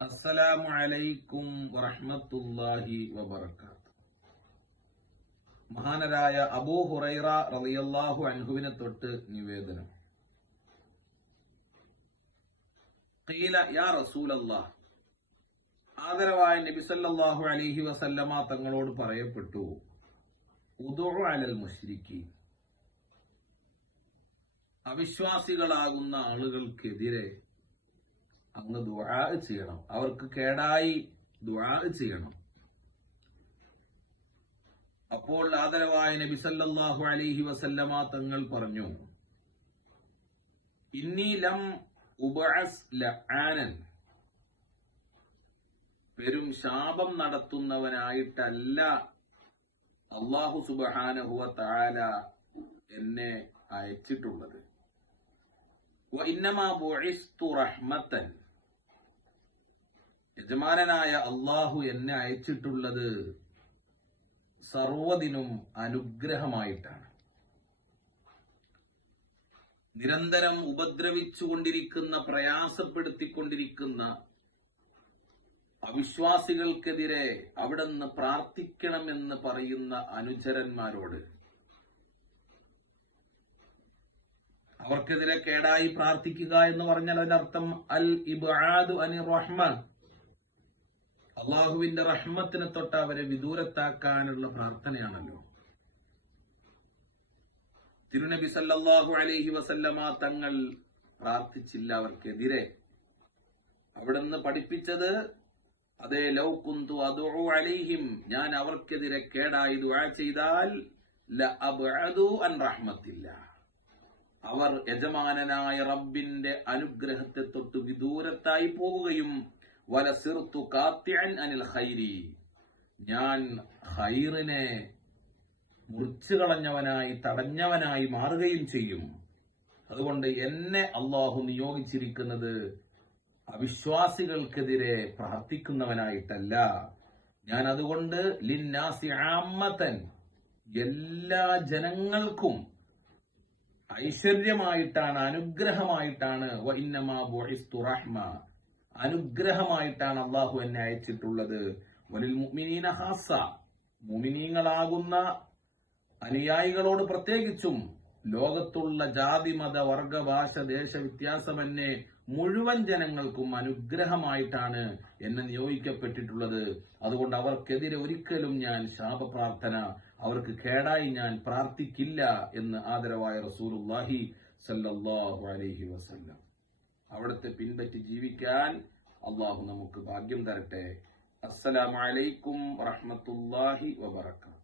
അസ്സലാമു അലൈക്കും വറഹ്മത്തുള്ളാഹി വബറകാതുഹു. മഹാനരായ അബൂ ഹുറൈറ റളിയല്ലാഹു അൻഹുവിനെ തൊട്ട് നിവേദനം. ഖീല യാ റസൂലല്ലാഹ്, ആദരവായ നബി സല്ലല്ലാഹു അലൈഹി വസല്ലമ തങ്ങളോട് പറയപ്പെട്ടു, ഉദുഉ അലൽ മുശ്രിക്കീൻ, അവിശ്വാസികളാകുന്ന ആളുകൾക്കെതിരെ അങ്ങ് ദുആ ചെയ്യണം, അവർക്ക് കേടായി ദുആ ചെയ്യണം. അപ്പോൾ ആദരവായ നബി സല്ലല്ലാഹു അലൈഹി വസല്ലമ തങ്ങൾ പറഞ്ഞു, ഇന്നി ലം ഉബഅസ് ലആനൻ, പെരും ശാപം നടത്തുന്നവനായിട്ടല്ല അല്ലാഹു സുബ്ഹാനഹു വ തആല എന്നെ അയച്ചിട്ടുള്ളത്. വ ഇന്നമാ ബുഇസ്തു റഹ്മത്തൻ, യജമാനനായ അല്ലാഹു എന്നെ അയച്ചിട്ടുള്ളത് സർവ്വതിനും അനുഗ്രഹമായിട്ടാണ്. നിരന്തരം ഉപദ്രവിച്ചുകൊണ്ടിരിക്കുന്ന, പ്രയാസപ്പെടുത്തിക്കൊണ്ടിരിക്കുന്ന അവിശ്വാസികൾക്കെതിരെ അവിടുന്ന് പ്രാർത്ഥിക്കണമെന്ന് പറയുന്ന അനുചരന്മാരോട്, അവർക്കെതിരെ കേടായി പ്രാർത്ഥിക്കുക എന്ന് പറഞ്ഞാൽ അതിന്റെ അർത്ഥം അൽ ഇബ്ആദു അനി റഹ്മ, അള്ളാഹുവിന്റെ റഹ്മത്തിനെ തൊട്ട് അവരെ വിദൂരത്താക്കാനുള്ള പ്രാർത്ഥനയാണല്ലോ. തിരുനബി സല്ലല്ലാഹു അലൈഹി വസല്ലമ തങ്ങൾ പ്രാർത്ഥിച്ചില്ല അവർക്കെതിരെ. അവിടുന്ന് പഠിപ്പിച്ചത്, അതേ ലൗ കുന്തു അദ്ഉ അലൈഹിം, ഞാൻ അവർക്കെതിരെ കേടായി ദുആ ചെയ്താൽ ലഅബ്അദു അൻ റഹ്മത്തില്ലാഹ്, അവർ യജമാനനായ റബ്ബിന്റെ അനുഗ്രഹത്തെ തൊട്ട് വിദൂരത്തായി പോകുകയും വലസിർതു ഖാത്തിഅൻ അനിൽ ഖൈരി, ഞാൻ ഖൈറിനെ മുറിച്ചു കളഞ്ഞവനായി, തടഞ്ഞവനായി മാറുകയും ചെയ്യും. അതുകൊണ്ട് എന്നെ അള്ളാഹു നിയോഗിച്ചിരിക്കുന്നത് അവിശ്വാസികൾക്കെതിരെ പ്രാർത്ഥിക്കുന്നവനായിട്ടല്ല. ഞാൻ അതുകൊണ്ട് ലിന്നാസി ആമ്മതൻ, എല്ലാ ജനങ്ങൾക്കും ഐശ്വര്യമായിട്ടാണ്, അനുഗ്രഹമായിട്ടാണ്, വ ഇന്നമാ ബുഇസ്തു റഹ്മ, അനുഗ്രഹമായിട്ടാണ് അള്ളാഹു എന്നെ അയച്ചിട്ടുള്ളത്. വലിൽ മുഅ്മിനീന ഖാസ്സ, മുഅ്മിനീങ്ങളാകുന്ന അനുയായികളോട് പ്രത്യേകിച്ചും, ലോകത്തുള്ള ജാതി മത വർഗ ഭാഷ ദേശ വ്യത്യാസമന്യേ മുഴുവൻ ജനങ്ങൾക്കും അനുഗ്രഹമായിട്ടാണ് എന്നെ നിയോഗിക്കപ്പെട്ടിട്ടുള്ളത്. അതുകൊണ്ട് അവർക്കെതിരെ ഒരിക്കലും ഞാൻ ശാപപ്രാർത്ഥന, അവർക്ക് കേടായി ഞാൻ പ്രാർത്ഥിക്കില്ല എന്ന് ആദരവായ റസൂലുള്ളാഹി സല്ലല്ലാഹു അലൈഹി വസല്ലം. അവിടുത്തെ പിൻപറ്റി ജീവിക്കാൻ അള്ളാഹു നമുക്ക് ഭാഗ്യം തരട്ടെ. അസ്സലാമു അലൈക്കും വറഹ്മത്തുള്ളാഹി വബറകാതുഹു.